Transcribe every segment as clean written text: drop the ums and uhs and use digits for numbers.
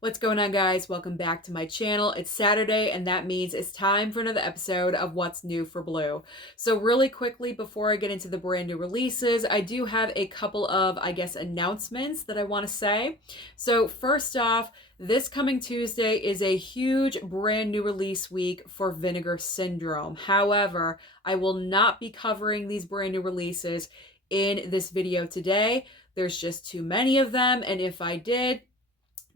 What's going on, guys? Welcome back to my channel. It's Saturday, and that means it's time for another episode of What's New for Blue. So really quickly, before I get into the brand new releases, I do have a couple of, announcements that I want to say. So first off, this coming Tuesday is a huge brand new release week for Vinegar Syndrome. However, I will not be covering these brand new releases in this video today. There's just too many of them, and if I did,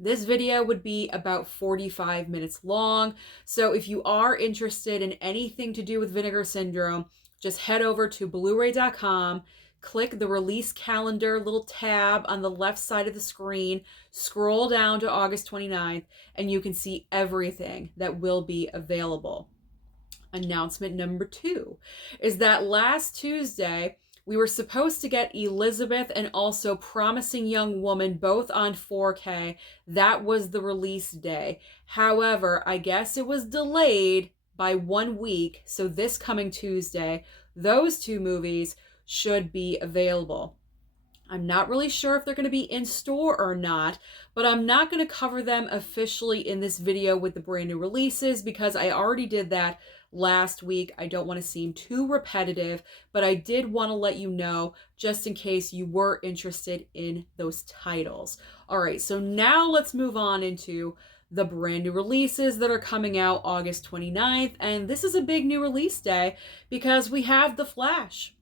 this video would be about 45 minutes long. So if you are interested in anything to do with Vinegar Syndrome, just head over to blu-ray.com, click the release calendar little tab on the left side of the screen, scroll down to August 29th, and you can see everything that will be available. Announcement number 2 is that last Tuesday, we were supposed to get Elizabeth and also Promising Young Woman both on 4K. That was the release day. However, I guess it was delayed by 1 week. So this coming Tuesday, those two movies should be available. I'm not really sure if they're going to be in store or not, but I'm not going to cover them officially in this video with the brand new releases because I already did that last week. I don't want to seem too repetitive, but I did want to let you know just in case you were interested in those titles. All right, so now let's move on into the brand new releases that are coming out August 29th. And this is a big new release day because we have The Flash.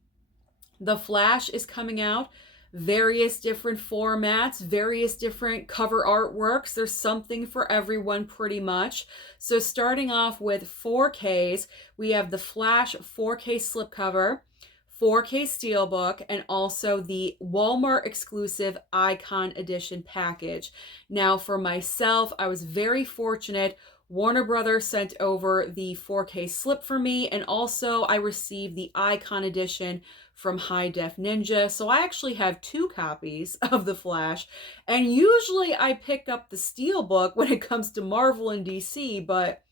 The Flash is coming out. Various different formats, various different cover artworks. There's something for everyone pretty much. So starting off with 4Ks, we have the Flash 4K slipcover, 4K Steelbook, and also the Walmart exclusive Icon Edition package. Now for myself, I was very fortunate. Warner Brothers sent over the 4K slip for me, and also I received the Icon Edition from High Def Ninja. So I actually have 2 copies of The Flash, and usually I pick up the Steelbook when it comes to Marvel and DC, but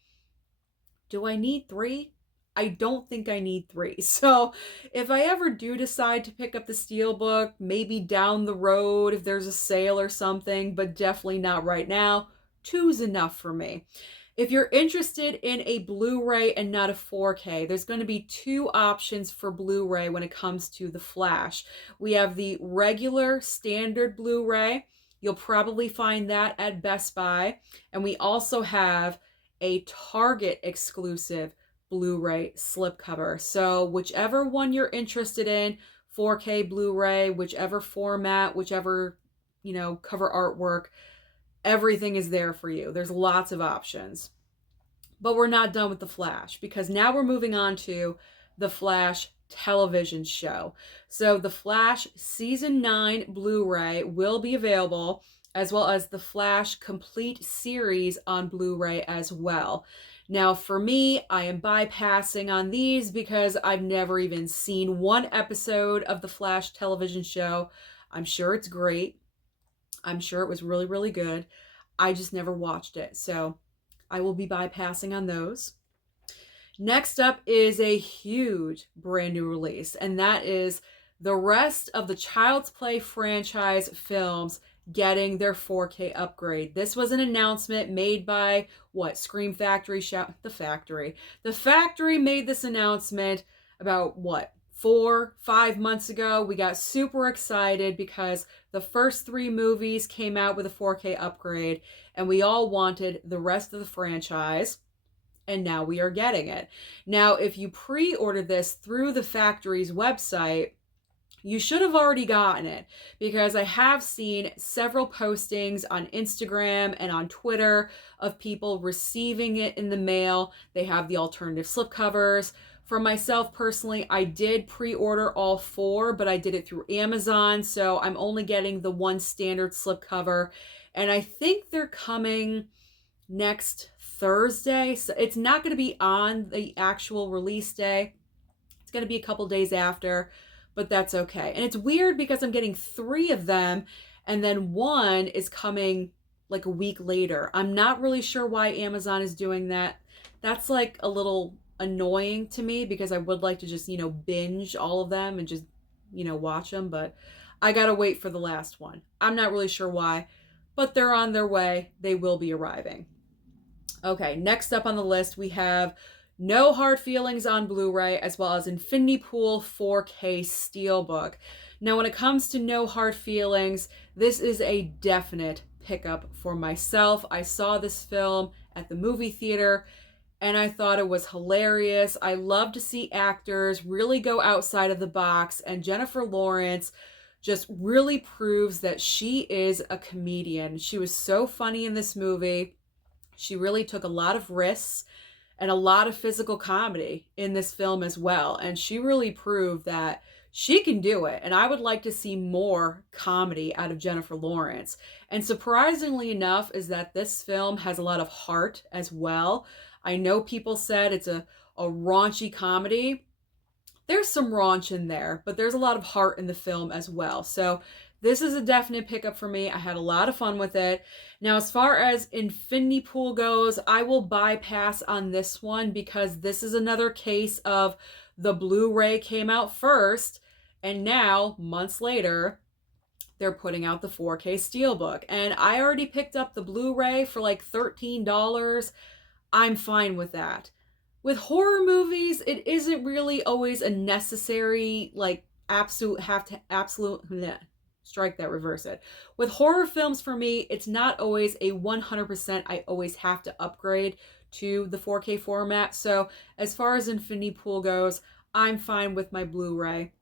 do I need 3? I don't think I need 3. So if I ever do decide to pick up the Steelbook, maybe down the road if there's a sale or something, but definitely not right now, 2's enough for me. If you're interested in a Blu-ray and not a 4K, there's going to be 2 options for Blu-ray when it comes to The Flash. We have the regular standard Blu-ray. You'll probably find that at Best Buy. And we also have a Target exclusive Blu-ray slipcover. So whichever one you're interested in, 4K Blu-ray, whichever format, whichever, cover artwork, everything is there for you. There's lots of options. But we're not done with The Flash because now we're moving on to The Flash television show. So The Flash Season 9 Blu-ray will be available, as well as The Flash Complete Series on Blu-ray as well. Now for me, I am bypassing on these because I've never even seen one episode of The Flash television show. I'm sure it's great. I'm sure it was really, really good. I just never watched it, so I will be bypassing on those. Next up is a huge brand new release, and that is the rest of the Child's Play franchise films getting their 4K upgrade. This was an announcement made by, Scream Factory? The Factory. The Factory made this announcement about, 4-5 months ago. We got super excited because the first 3 movies came out with a 4K upgrade, and we all wanted the rest of the franchise, and now we are getting it. Now, if you pre-order this through the Factory's website, you should have already gotten it because I have seen several postings on Instagram and on Twitter of people receiving it in the mail. They have the alternative slipcovers. For myself personally, I did pre-order all 4, but I did it through Amazon, so I'm only getting the one standard slipcover, and I think they're coming next Thursday. So it's not going to be on the actual release day. It's going to be a couple days after, but that's okay. And it's weird because I'm getting 3 of them, and then 1 is coming like a week later. I'm not really sure why Amazon is doing that. That's like a little annoying to me because I would like to just, binge all of them and just, watch them, but I gotta wait for the last one. I'm not really sure why, but they're on their way. They will be arriving. Okay, next up on the list, we have No Hard Feelings on Blu-ray, as well as Infinity Pool 4K Steelbook. Now, when it comes to No Hard Feelings, this is a definite pickup for myself. I saw this film at the movie theater, and I thought it was hilarious. I love to see actors really go outside of the box, and Jennifer Lawrence just really proves that she is a comedian. She was so funny in this movie. She really took a lot of risks and a lot of physical comedy in this film as well. And she really proved that she can do it. And I would like to see more comedy out of Jennifer Lawrence. And surprisingly enough is that this film has a lot of heart as well. I know people said it's a raunchy comedy. There's some raunch in there, but there's a lot of heart in the film as well. So this is a definite pickup for me. I had a lot of fun with it. Now, as far as Infinity Pool goes, I will bypass on this one because this is another case of the Blu-ray came out first, and now, months later, they're putting out the 4K Steelbook. And I already picked up the Blu-ray for like $13. I'm fine with that. With horror movies, it isn't really always a necessary, like, absolute, bleh, strike that, reverse it. With horror films, for me, it's not always a 100% I always have to upgrade to the 4K format. So as far as Infinity Pool goes, I'm fine with my Blu-ray.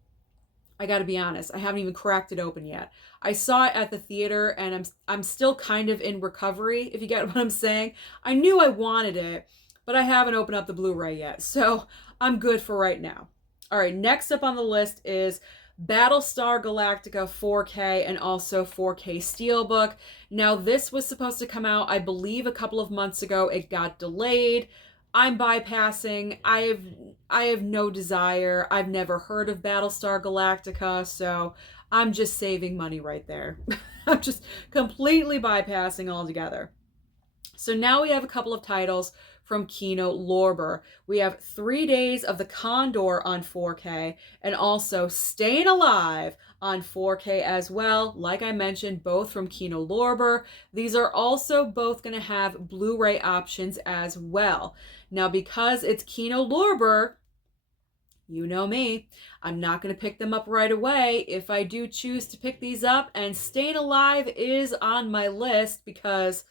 I gotta be honest, I haven't even cracked it open yet. I saw it at the theater, and I'm still kind of in recovery, if you get what I'm saying. I knew I wanted it, but I haven't opened up the Blu-ray yet, so I'm good for right now. All right, next up on the list is Battlestar Galactica 4K and also 4K Steelbook. Now, this was supposed to come out, I believe, a couple of months ago. It got delayed. I'm bypassing. I have no desire. I've never heard of Battlestar Galactica, so I'm just saving money right there. I'm just completely bypassing altogether. So now we have a couple of titles from Kino Lorber. We have 3 Days of the Condor on 4K and also Staying Alive on 4K as well. Like I mentioned, both from Kino Lorber. These are also both going to have Blu-ray options as well. Now, because it's Kino Lorber, you know me, I'm not going to pick them up right away. If I do choose to pick these up, and Staying Alive is on my list because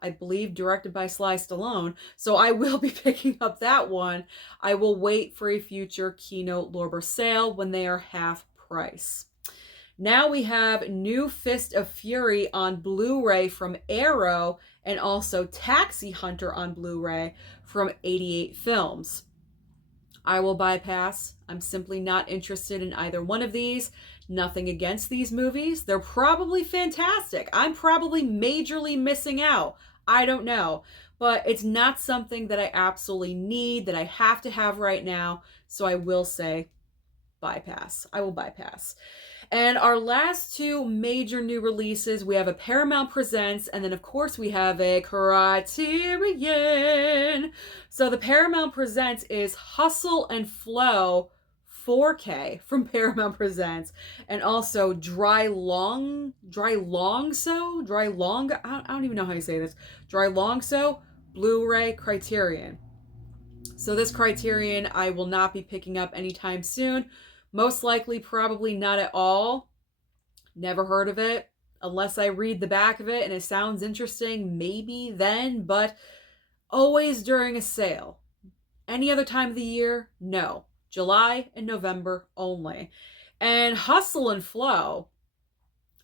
I believe directed by Sly Stallone, so I will be picking up that one. I will wait for a future Kino Lorber sale when they are half price. Now we have New Fist of Fury on Blu-ray from Arrow and also Taxi Hunter on Blu-ray from 88 Films. I will bypass. I'm simply not interested in either one of these. Nothing against these movies. They're probably fantastic. I'm probably majorly missing out. I don't know. But it's not something that I absolutely need, that I have to have right now. So I will say bypass. I will bypass. And our last two major new releases, we have a Paramount Presents, and then of course we have a Criterion. So the Paramount Presents is Hustle and Flow 4K from Paramount Presents, and also Drylongso, I don't even know how you say this, Drylongso Blu-ray Criterion. So this Criterion I will not be picking up anytime soon. Most likely, probably not at all. Never heard of it. Unless I read the back of it and it sounds interesting, maybe then, but always during a sale. Any other time of the year? No. July and November only. And Hustle and Flow,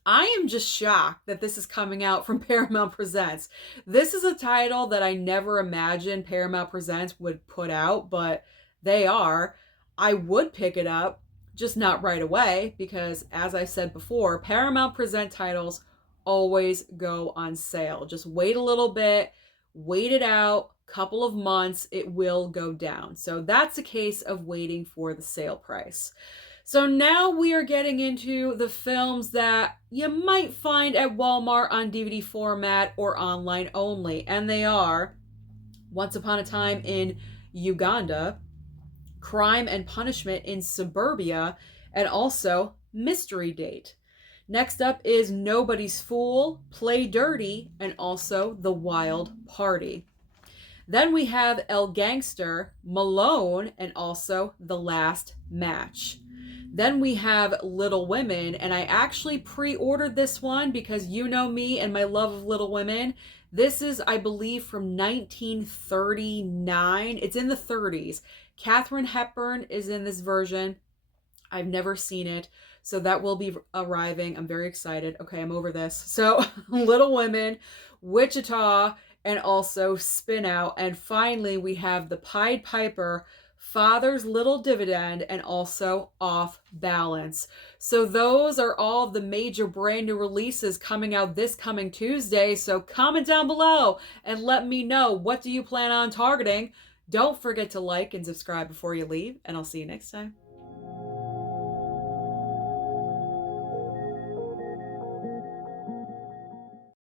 I am just shocked that this is coming out from Paramount Presents. This is a title that I never imagined Paramount Presents would put out, but they are. I would pick it up, just not right away, because as I said before, Paramount Present titles always go on sale. Just wait a little bit, wait it out, couple of months, it will go down. So that's a case of waiting for the sale price. So now we are getting into the films that you might find at Walmart on DVD format or online only. And they are Once Upon a Time in Uganda, Crime and Punishment in Suburbia, and also Mystery Date. Next up is Nobody's Fool, Play Dirty, and also The Wild Party. Then we have El Gangster, Malone, and also The Last Match. Then we have Little Women, and I actually pre-ordered this one because you know me and my love of Little Women. This is, I believe, from 1939. It's in the 30s. Katharine Hepburn is in this version. I've never seen it, so that will be arriving. I'm very excited. Okay, I'm over this. So, Little Women, Wichita, and also Spinout. And finally, we have The Pied Piper, Father's Little Dividend, and also Off Balance. So those are all the major brand new releases coming out this coming Tuesday. So comment down below and let me know, what do you plan on targeting? Don't forget to like and subscribe before you leave, and I'll see you next time.